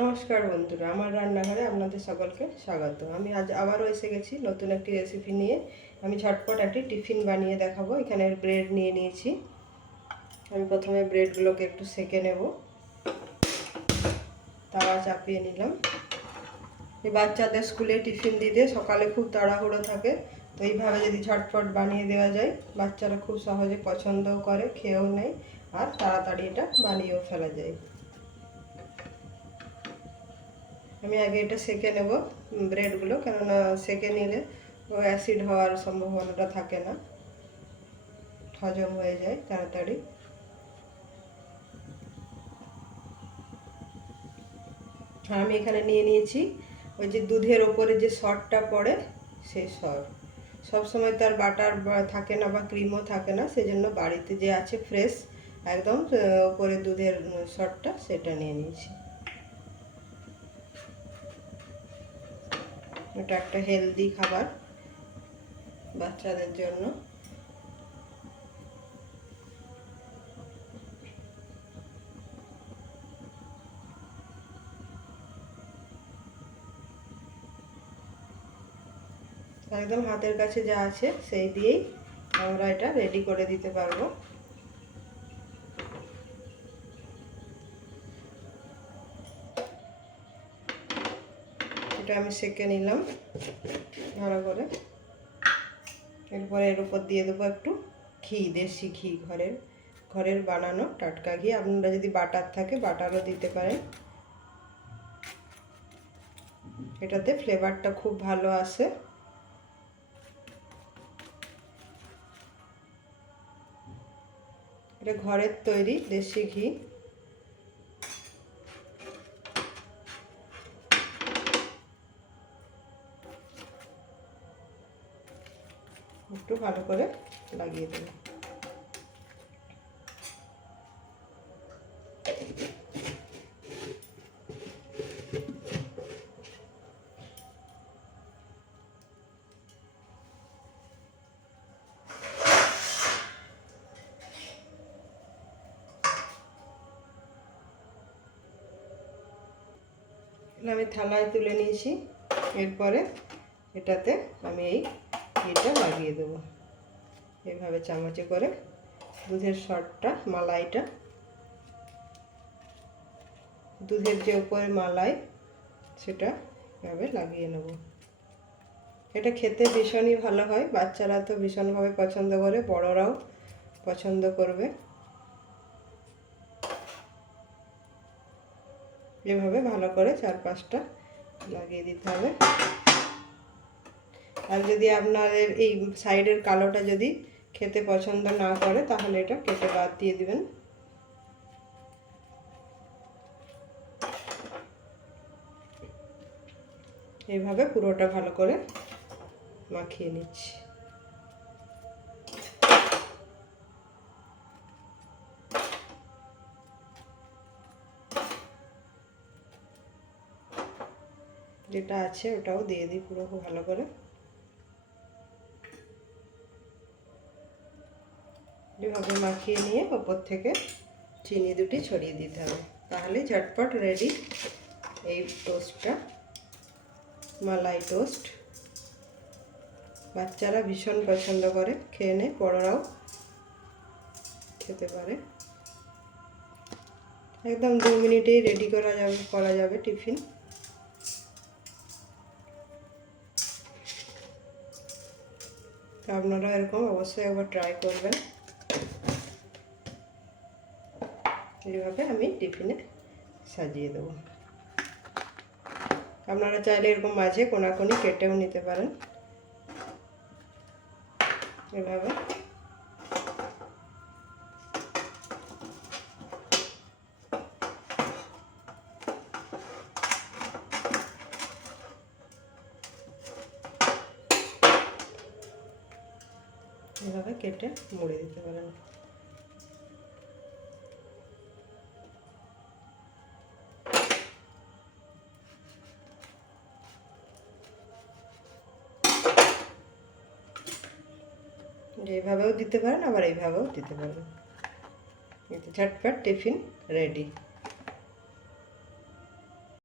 নমস্কার বন্ধুরা, আমার রান্নাঘরে আপনাদের সকলকে স্বাগত। আমি আজ আবারও এসে গেছি নতুন একটি রেসিপি নিয়ে। আমি ঝটপট একটি টিফিন বানিয়ে দেখাবো। এখানে ব্রেড নিয়ে নিয়েছি। আমি প্রথমে ব্রেডগুলোকে একটু সেকে নেব। তাওয়া চাপিয়ে নিলাম। এই বাচ্চাদের স্কুলে টিফিন দিতে সকালে খুব তাড়াহুড়ো থাকে, তো এইভাবে যদি ঝটপট বানিয়ে দেওয়া যায়, বাচ্চারা খুব সহজে পছন্দও করে, খেয়েও নেয়, আর তাড়াতাড়ি এটা বানিয়েও ফেলা যায়। আমি আগে এটা সেকে নেব ব্রেডগুলো কেননা সেকে নিলে অ্যাসিড হওয়ার সম্ভাবনাটা থাকে না। হজম হয়ে যায় তাড়াতাড়ি। আমি এখানে নিয়ে নিয়েছি ওই যে দুধের ওপরে যে সরটা পড়ে, সেই সর। সবসময় তার বাটার থাকে না বা ক্রিমও থাকে না, সেজন্য বাড়িতে যে আছে ফ্রেশ একদম ওপরে দুধের সরটা, সেটা নিয়ে নিয়েছি। এটা একটা হেলদি খাবার বাচ্চাদের জন্য। একদম হাতের কাছে যা আছে সেই দিয়েই আমরা এটা রেডি করে দিতে পারব। এটা আমি সেকে নিলাম ভালো করে। এরপরে এর উপর দিয়ে দেবো একটু ঘি, দেশি ঘি ঘরের ঘরের বানানো টাটকা ঘি। আপনারা যদি বাটার থাকে, বাটারও দিতে পারেন। এটাতে ফ্লেভারটা খুব ভালো আসে। এটা ঘরের তৈরি দেশি ঘি। একটু ভালো করে লাগিয়ে দেবো। আমি থালায় তুলে নিয়েছি। এরপরে এটাতে আমি এই ঘিটা লাগিয়ে দেবো। এভাবে চামচে করে দুধের শটটা মালাইটা। দুধের যে উপরে মালাই, সেটা এভাবে লাগিয়ে নেব। এটা খেতে ভীষণই ভালো হয়। বাচ্চারা তো ভীষণভাবে পছন্দ করে, বড়রাও পছন্দ করবে। এভাবে ভালো করে চার পাঁচটা লাগিয়ে দিতে হবে। আর যদি আপনাদের এই সাইডের কালোটা যদি খেতে পছন্দ না করে, তাহলে এটা কেটে বাদ দিয়ে দিবেন। এইভাবে পুরোটা ভালো করে মাখিয়ে নিচ্ছি। যেটা আছে ওটাও দিয়ে দিই পুরো ভালো করে। এভাবে মাখিয়ে নিয়ে ওপর থেকে চিনি দুটি ছড়িয়ে দিতে হবে। তাহলে ঝটপট রেডি এই টোস্টটা মালাই টোস্ট বাচ্চারা ভীষণ পছন্দ করে, খেয়ে নেয় বড়রাও খেতে পারে। একদম দু মিনিটেই রেডি করা যাবে করা যাবে টিফিন। আপনারা এরকম অবশ্যই একবার ট্রাই করবেন। এইভাবে আমি টিফিনে সাজিয়ে দেবো। আপনারা চাইলে এরকম মাঝে কোনাকুনি কেটেও নিতে পারেন। এভাবে। এভাবে কেটে মুড়ে দিতে পারেন। এইভাবেও দিতে পারেন আবার এইভাবেও দিতে পারেন ঝটপট টিফিন রেডি।